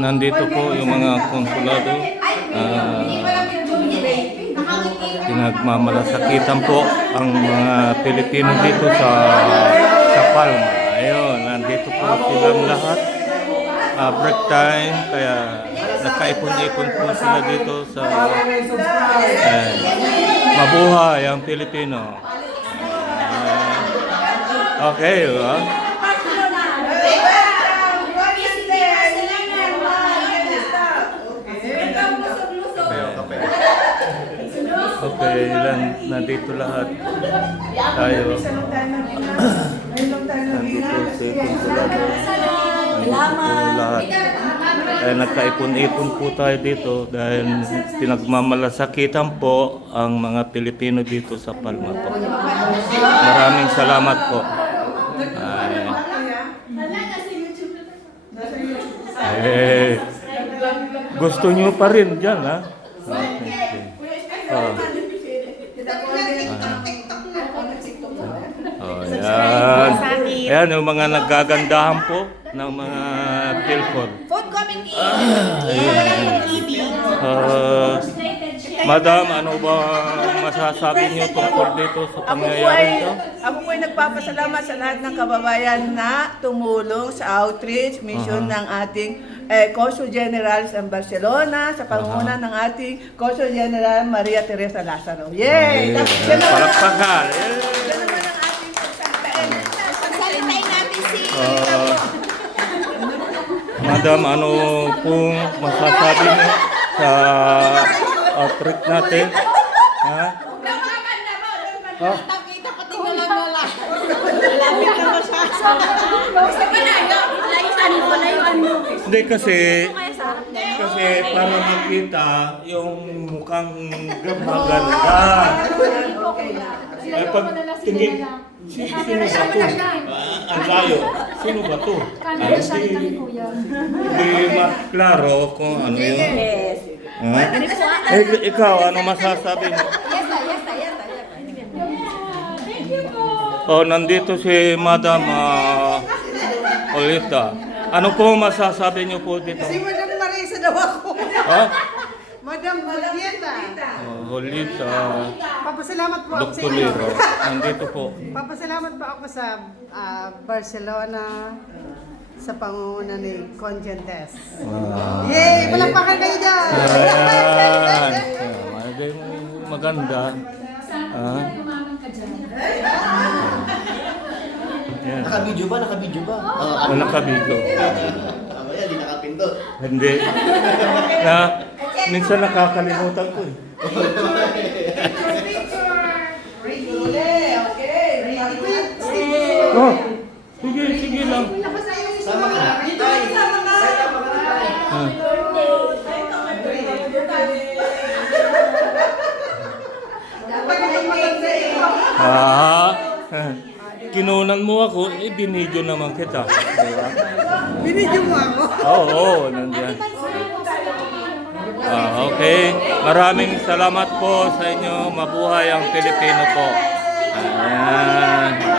Nandito po yung mga konsulado. Pinagmamalasakitan po ang mga Pilipino dito sa Palma. Ayun, nandito po silang lahat. Break time, kaya nakaipon-ipon po sila dito sa mabuhay ang Pilipino. Okay, Okay, nandito lahat tayo. Nandito si konsulado. Lahat. Nagkaipon-ipon po tayo dito dahil pinagmamalasakitan po ang mga Pilipino dito sa Palma po. Maraming salamat po. Gusto nyo pa rin dyan, ha? Yan. Ayan yung mga nagagandahan po ng mga telephone. Food committee. Madam, ano ba masasabi niyo tungkol dito sa pangyayari ito? Ako po ay nagpapasalamat sa lahat ng kababayan na tumulong sa outreach mission ng ating Consul General sa Barcelona sa pangunguna ng ating Consul General Maria Teresa Lazaro. Yay! Palakpakan! Yan naman ang ating pagsantain. Pagsalintain natin si... Madam, ano pong masasabi niyo sa outreach natin? Ha? Kita pati nalang. Lapit ka masyado. Gusto ka na, laisan mo na yung ano. Hindi kasi para makita yung mukhang maganda. Pag tingin, sino ba to? Ang layo. Sino ba to? Hindi maklaro kung ano yun. Ikaw, ano masasabi mo? Nandito si Madam Olita. Ano po masasabi niyo po dito? Si Madam Marisa daw ako. Madam Olita. Olita. Papasalamat po ako sa Dr. inyo. Liro. Nandito po. Papasalamat po ako sa Barcelona sa pangunguna ni Conjentes. Yay! Palakpakan kayo dyan! Ayan. Maganda. Yan. Naka-video ba? Naka-video ba? Naka-video. Mamaya, di nakapindot. Hindi. Minsan nakakalimutan ko eh. Sige lang. Sama ka na. Tay. Sama ka na. Kinunan mo ako, binidyo naman kita. Diba? Binidyo mo ako? Oo, nandiyan. Okay. Maraming salamat po sa inyo. Mabuhay ang Pilipino po. Ayan.